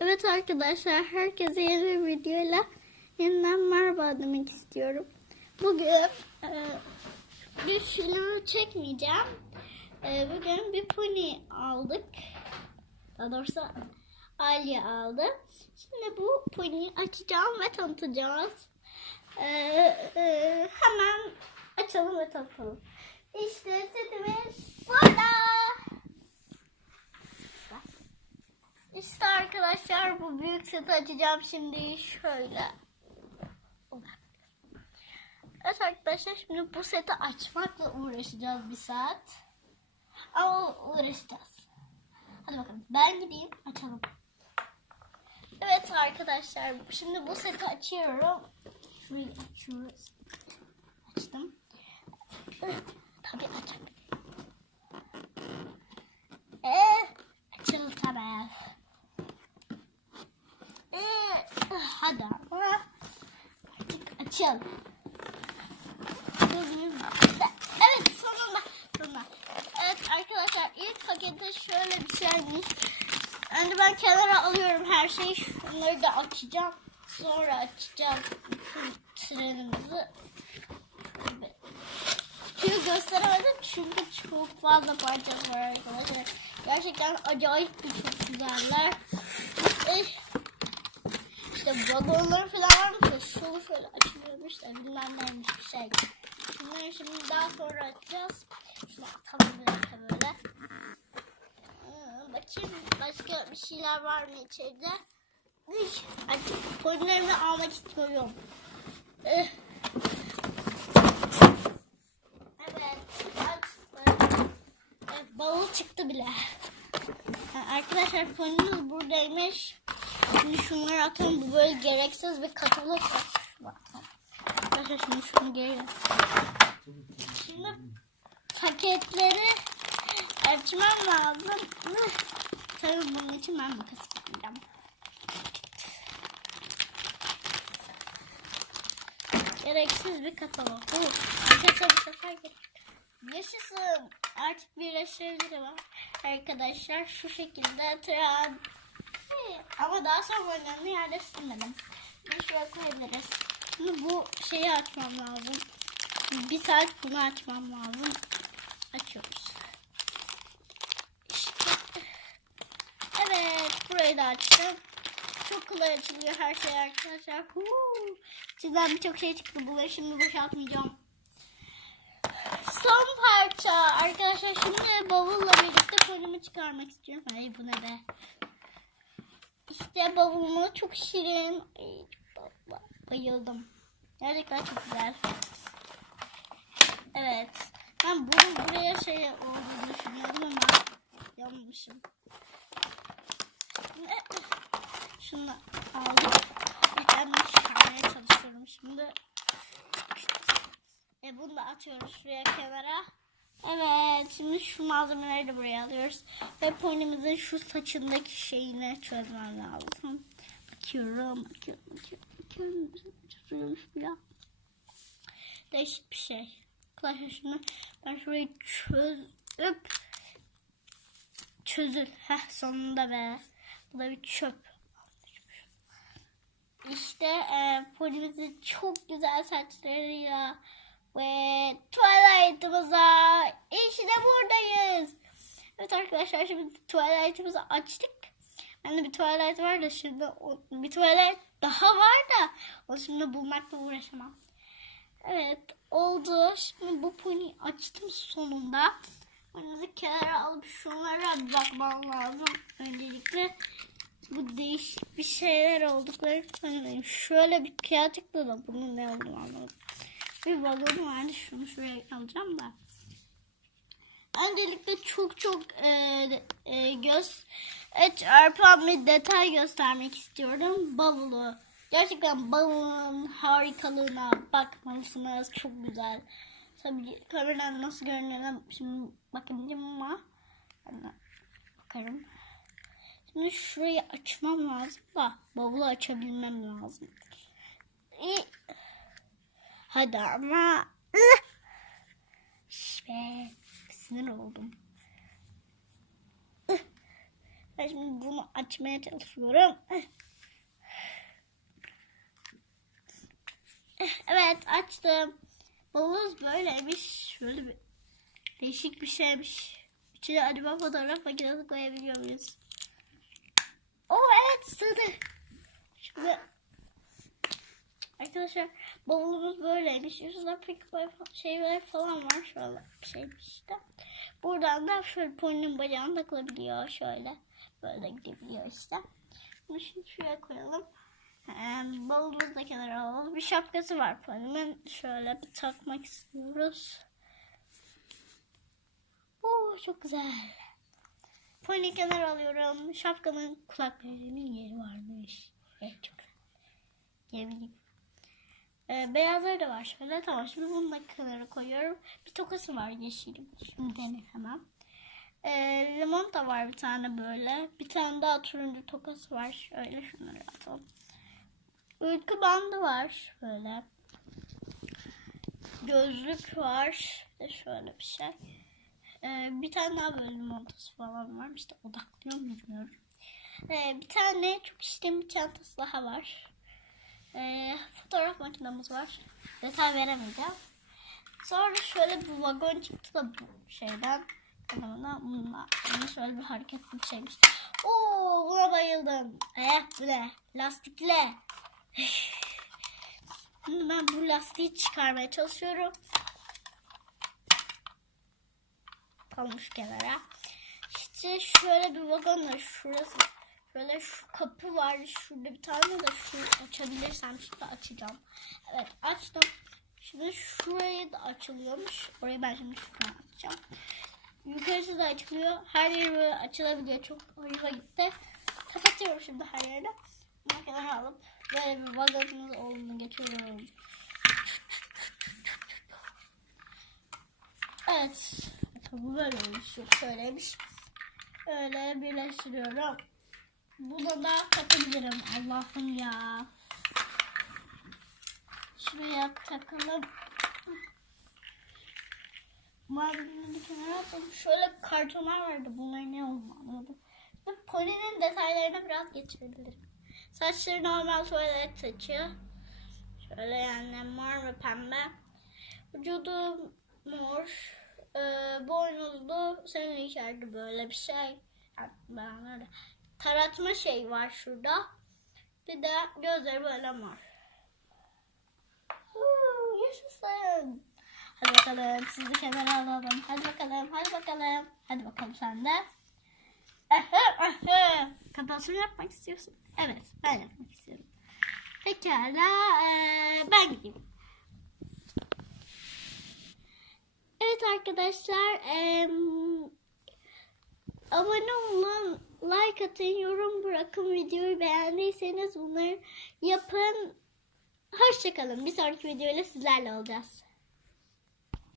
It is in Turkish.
Evet arkadaşlar, herkese yeni bir videoyla yeniden merhaba demek istiyorum. Bugün bir filmi çekmeyeceğim. Bugün bir pony aldık. Daha doğrusu Aliye aldı. Şimdi bu pony'yi açacağım ve tanıtacağız. Hemen açalım ve tanıtalım. İşte setimiz burada. İşte arkadaşlar, bu büyük seti açacağım şimdi şöyle. Evet arkadaşlar, şimdi bu seti açmakla uğraşacağız bir saat. Ama uğraşacağız. Hadi bakalım, ben gideyim açalım. Evet arkadaşlar, şimdi bu seti açıyorum. Şurayı açıyoruz. Açtım. Tabii açamadım. Açıldı tabii. Hadi ama artık açalım. Evet, sonunda. Evet arkadaşlar, ilk pakette şöyle bir şeymiş. Yani ben kenara alıyorum her şeyi. Şunları da açacağım. Sonra açacağım bütün trenimizi. Çünkü gösteremedim çünkü çok fazla parçası var arkadaşlar. Gerçekten acayip çok güzeller. İşte balonları falan varmış. Şunu şöyle açılıyormuş da bilmem neymiş bir şey. Bunları şimdi daha sonra açacağız. Şunu atalım bir dakika böyle. Bakayım başka bir şeyler var mı içeride. Artık ponylerimi almak istiyorum. Evet, açtım. Evet, bavul çıktı bile. Arkadaşlar, ponyimiz buradaymış. Şimdi şunları atalım. Bu böyle gereksiz bir katalog. Arkadaşlar şimdi şunu geri. Şimdi paketleri açmam lazım. Tabii bunun için ben makas kullanacağım. Gereksiz bir katalog. Arkadaşlar bu sefer yaşasın. Artık birleştirebilirim arkadaşlar. Şu şekilde Treni. Ama daha sonra önemli yerde silmedim. Bunu şuraya koyabiliriz. Şimdi bu şeyi açmam lazım. Bir saat bunu açmam lazım. Açıyoruz. İşte. Evet, burayı da açtım. Çok kolay açılıyor her şey arkadaşlar. İçinden birçok şey çıktı. Bunları şimdi boşaltmayacağım. Son parça arkadaşlar. Şimdi bavulla birlikte pony'mi çıkarmak istiyorum. Ay bu ne be. İşte bavulumu çok şirin. Ay, bayıldım. Gerçekten çok güzel. Evet. Ben bunun buraya şey olduğunu düşünüyordum ama yanılmışım. Şunu aldım. Ben de çıkarmaya çalışıyorum şimdi. Bunu da atıyoruz şuraya kenara. Evet, şimdi şu malzemeleri de buraya alıyoruz. Ve pony'mizin şu saçındaki şeyini çözmem lazım. Bakıyorum. Çözülmüş biraz. Değişik bir şey. Arkadaşlar şimdi ben şurayı çözül. Sonunda be. Bu da bir çöp. İşte pony'mizin çok güzel saçlarıyla ve Twilight'ımıza işte buradayız. Evet arkadaşlar, şimdi Twilight'ımızı açtık. Bende bir Twilight var da şimdi bir Twilight daha var da onu şimdi bulmakla uğraşamam. Evet, oldu. Şimdi bu pony'yi açtım sonunda. Pony'mizi kenara alıp şunlara bakmam lazım. Öncelikle bu değişik bir şeyler oldukları sanırım. Şöyle bir kağıt çıktı da bunun ne olduğunu anlamadım. Bir vagon vardı, şunu şuraya alacağım da. Öncelikle çok göz çarpan bir detay göstermek istiyorum. Bavulu. Gerçekten bavulun harikalığına bakmalısınız. Çok güzel. Tabii kameradan nasıl görünüyor şimdi bakamayacağım ama bakarım. Şimdi şurayı açmam lazım da bavulu açabilmem lazım. Hadi ama. Sinir oldum. Ben şimdi bunu açmaya çalışıyorum. Evet, açtım. Balonumuz böyleymiş. Şöyle bir değişik bir şeymiş. İçine acaba fotoğraf makinesi koyabiliyor muyuz? Evet, sığdı. Şimdi arkadaşlar bavulumuz böyleymiş. Üstünde pek şeyler falan var. Şöyle bir şeymiş işte. Buradan da şöyle poninin bacağına takılabiliyor. Şöyle böyle gidebiliyor işte. Bunu şimdi şuraya koyalım. Bavulumuzu da kenara alalım. Bir şapkası var poninin. Şöyle bir takmak istiyoruz. Çok güzel. Pony kenara alıyorum. Şapkanın kulaklarının yeri varmış. Evet, çok güzel. Gemi gibi. Beyazları da var şöyle. Tamam, şimdi bunu da kenara koyuyorum. Bir tokası var yeşilim. Şimdi denemem. Limon da var bir tane böyle. Bir tane daha turuncu tokası var. Şöyle şunları atalım. Uyku bandı var böyle. Gözlük var. Şöyle bir şey. Bir tane daha böyle limonatası falan var. İşte odaklıyor mu bilmiyorum. Bir tane çok işlem bir çantası daha var. Fotoğraf makinamız var. Detay veremeyeceğim. Sonra şöyle bir vagon çıktı da bu şeyden. Bununla şöyle bir hareketli bir şeymiş. Buna bayıldım. Bu ne? Lastikle. Şimdi ben bu lastiği çıkarmaya çalışıyorum. Kalmış kenara. İşte şöyle bir vagonla şurası. Şöyle şu kapı var. Şurada bir tane de şu açabilirsem şimdi açacağım. Evet, açtım. Şimdi şurayı da açılıyormuş. Orayı ben şimdi şuradan açacağım. Yukarısı da açılıyor. Her yeri böyle açılabiliyor. Çok hoşuma gitti. Kapatıyorum şimdi her yerini. Makineye alıp böyle bir vagonumuz olduğunu geçiyorum. Evet. Bu böyleymiş. Yok şöyleymiş. Öyle birleştiriyorum. Bunu da takabilirim. Allah'ım ya. Şuraya takalım. Mavinin bir kenara atalım. Şöyle kartonlar vardı. Bunların ne olduğunu anladım. Pony'nin detaylarına biraz geçebilirim. Saçları normal tuvalet saçı. Şöyle yani mor ve pembe. Vücudu mor. Boynuzlu senin içeride böyle bir şey. Ben öyle. Taratma şey var şurada. Bir de gözleri böyle mor. Yaşasın. Hadi bakalım, sizi kenara alalım. Hadi bakalım, hadi bakalım. Hadi bakalım sen de. Kapatsın yapmak istiyorsun. Evet, ben yapmak istiyorum. Pekala, ben gideyim. Evet arkadaşlar, abone olun, like atın, yorum bırakın, videoyu beğendiyseniz bunları yapın. Hoşça kalın. Bir sonraki videoyla sizlerle olacağız.